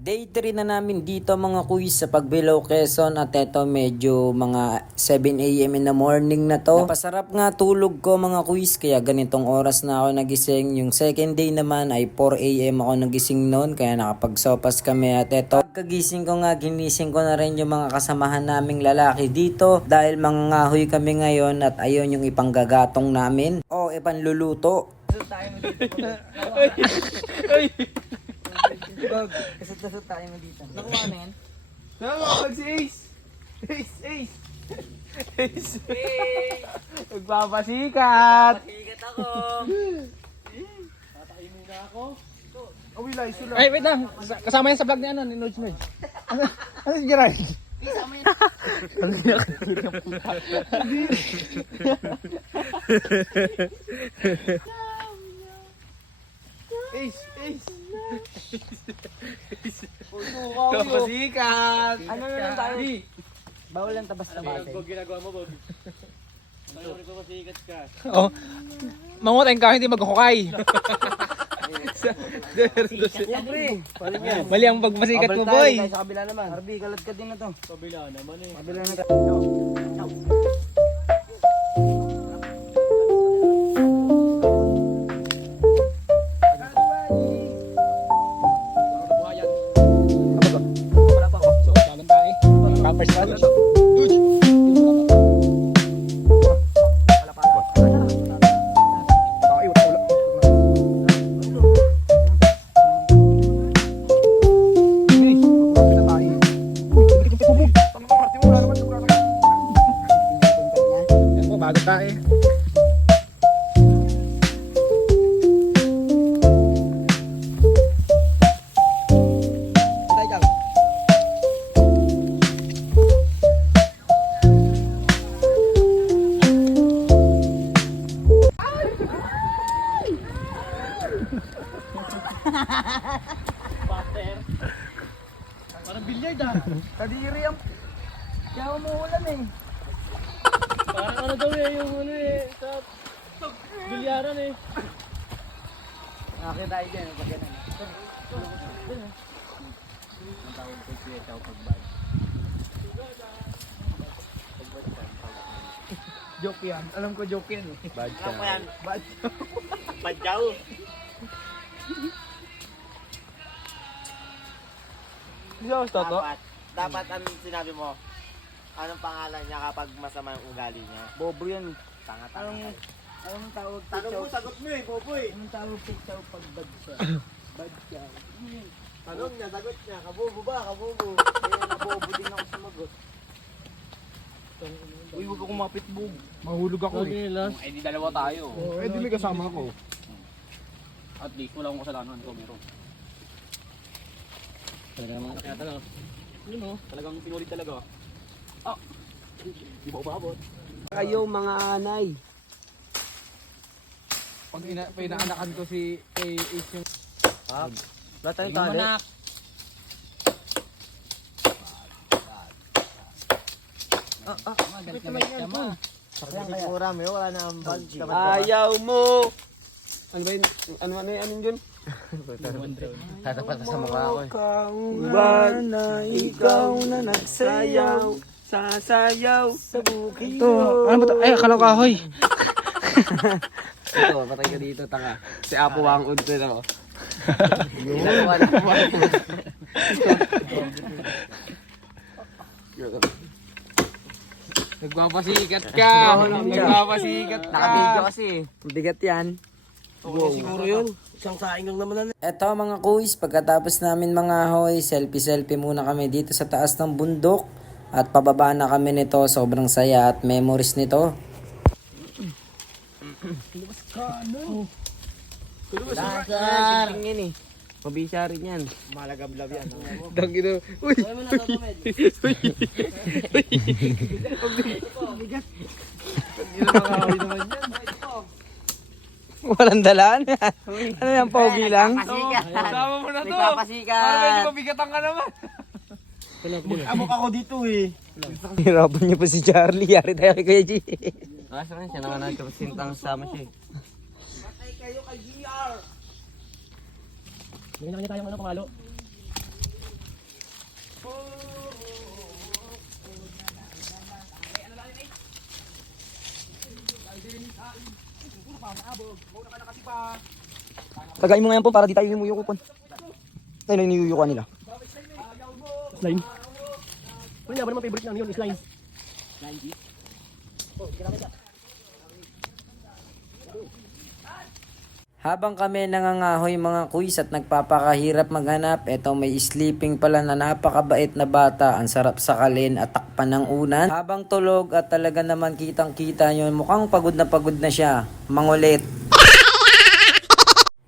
Day 3 na namin dito mga kuys sa Pagbilao, Quezon at eto medyo mga 7 AM in the morning na to. Napasarap nga tulog ko mga kuys kaya ganitong oras na ako nagising. Yung second day naman ay 4 AM ako nagising noon kaya nakapagsopas kami at eto. Pagkagising ko nga ginising ko na rin yung mga kasamahan naming lalaki dito dahil mangangahoy kami ngayon at ayun yung ipanggagatong namin o ipanluluto. Bag, kasat-kasat tayo mo dito. Nakuha na yan? Nakakapag si Ace! Ace! Magpapasikat! Sikat ako! Tatainin na ako. Awilay, sula. Ay, wait lang. Kasama yan sa vlog ni ano, ni Nudge Nudge. Ano si Giray? Isama yan. Ace! Kapasikat! Ano na lang tayo? Bawal lang tabas-tabasin. Bog, ginagawa mo, Bog. Ano ko pasikat ka? Oh. Manguteng ka, hindi maghukay. Siyempre! Mali ang pagpasikat mo, boy. Sa kabila naman. Arbi, kalat ka din na to. Kabila naman eh. Kabila na tayo. Dalan tayo. Campers Lodge. Bago tayo. Parang bilyard ah. Kadiri ang... Kaya umuulan eh. Parang ano daw eh, yung ano eh, sa bilyaran eh. Nakakita tayo dyan. Pag ganun. Ang tawag ko siya ito pagbay. Joke yan. Alam ko joke yan eh. Bad ka. Ano yan? Bad. Badyaw. Hindi ako toto. Dapat anong sinabi mo? Anong pangalan niya kapag masama yung ugali niya? Bobo yan. Tanga-tanga. Anong tawag ko Tanong mo, sagot mo eh, boboy. Anong tawag ko siya pag bad siya? Bad siya. Tanong niya, sagot niya. Kabobo ba? Kabobo. Kaya nabobo din ako sumagot. Uy, huwag ako mapitbog. Mahulog ako eh. Eh, di dalawa tayo. Eh, di may kasama ako. At least, wala akong kasalanan ko, meron. Talaga naman. Kaya talaga, yun o, talagang pinulit talaga. Ah! Di ba umabot? Kayo mga anay. Pag inaanakan ko si kay Ace yung... Wala tayong tali. Mura mo yun, wala na ang bag. Ayaw mo! Ano ba yun? Ano yun yun? Tatapat sa mukha ko eh. Ikaw na ikaw na nagsayaw, sasayaw sa bukid. Ito, ano ba ito? Ay, akala ko kahoy. Ito, patay ka dito, tanga. Si Apo Wang Unto na ako. Ginagawa na ako. Nagpapasikat ka. Nagpapasikat ka. Nakabidyo kasi. Bigat yan. Siguro yun. Isang saing lang naman na. Eto mga kuys, pagkatapos namin mga hoy, selfie muna kami dito sa taas ng bundok at pababa na kami nito, sobrang saya at memories nito. Dasar! Tingin eh. Mabisa rin yan. Malagablab yan. Dang ito. Uy! Walang dalaan. Ano yan, pogi lang? Tama mo na to! Nagpapasikat. Parang medyo mabigatan ka naman. Amok ako dito eh. Hirapan niyo pa si Charlie. Yari tayo kay Kuya G. Nasa rin siya naman nagkapasintang sama siya eh. Patay kayo kay GR. May nakanya tayong ano pangalo. Tagayin mo nga yan po para di tayo yumuyukupon. Tayo na yuyukuan nila. Slime. Ano nga ba naman favorite namin yun? Slime. Habang kami nangangahoy mga kuis at nagpapakahirap maghanap, eto may sleeping pala na napakabait na bata, ang sarap sakalin at takpan ng unan. Habang tulog at talaga naman kitang kita yun, mukhang pagod na siya, mangulit.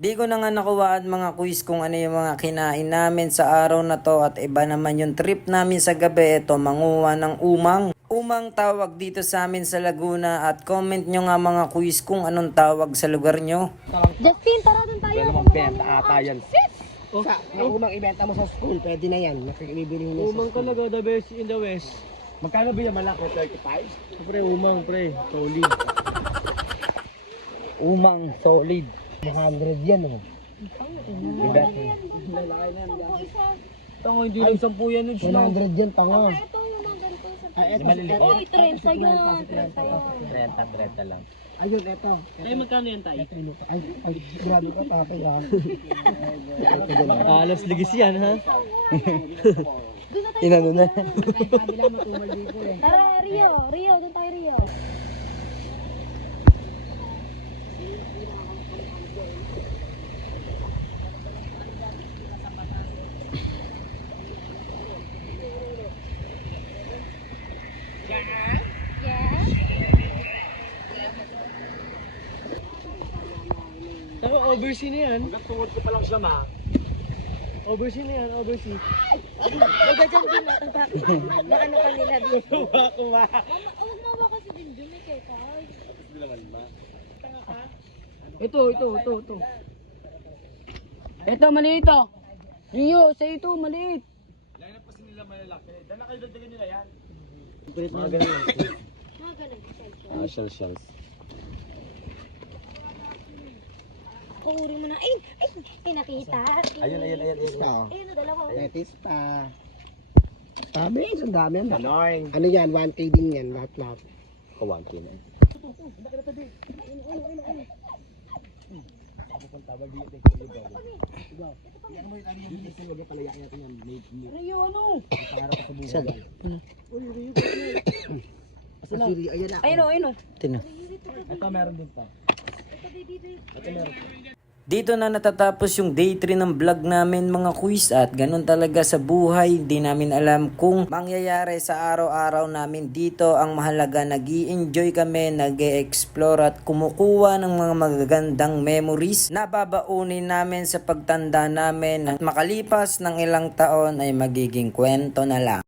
Di ko na nga nakuwaan mga kuis kung ano yung mga kinain namin sa araw na to at iba naman yung trip namin sa gabi, eto manguha ng umang. Umang tawag dito sa amin sa Laguna at comment nyo nga mga kuis kung anong tawag sa lugar nyo. Justin, tara doon tayo. ata yan. Sa umang ibenta mo sa school, pwede na yan. Nakikibili mo Umang talaga, the best in the West. Magkano ba yung malaki? 35? Pre, umang, pre. Solid. Umang solid. 100 yan oh. Tango, hindi lang 10 yan. 100 yan, tango. Ito yung mga ganito sa... Ay, eto. Uy, 30 yun. 30 lang. Ayun, eto. Ay, magkano yan tayo? Ay, grabe ko, tatay yan. Alas ligis yan, ha? Inano na. Tara, Rio. Rio, doon tayo Rio. Tango, oversea na yan. Tungod ko pa lang siya, ma. Oversea na yan, oversea. Magdadyan din na. Ano kanila dito? Huwag mo ba kasi din dyan, may kekay. Ito. Ito, maliit oh. Rio, sa ito, maliit. Mga ganun. Shells. Kukurin mo na. Ay, nakita. Ayun. Tispa. Ayun, nadala ko. Tispa. Sabi, ang dami yan. Ano yan? 1K din yan. Lahat. Kawangki na. Rio, ano? Ayun. Tina. Ito meron din pa. Dito na natatapos yung day 3 ng vlog namin mga kuis at ganun talaga sa buhay. Hindi namin alam kung mangyayari sa araw-araw namin dito. Ang mahalaga, nag-i-enjoy kami, nag-e-explore at kumukuha ng mga magagandang memories na babaunin namin sa pagtanda namin at makalipas ng ilang taon ay magiging kwento na lang.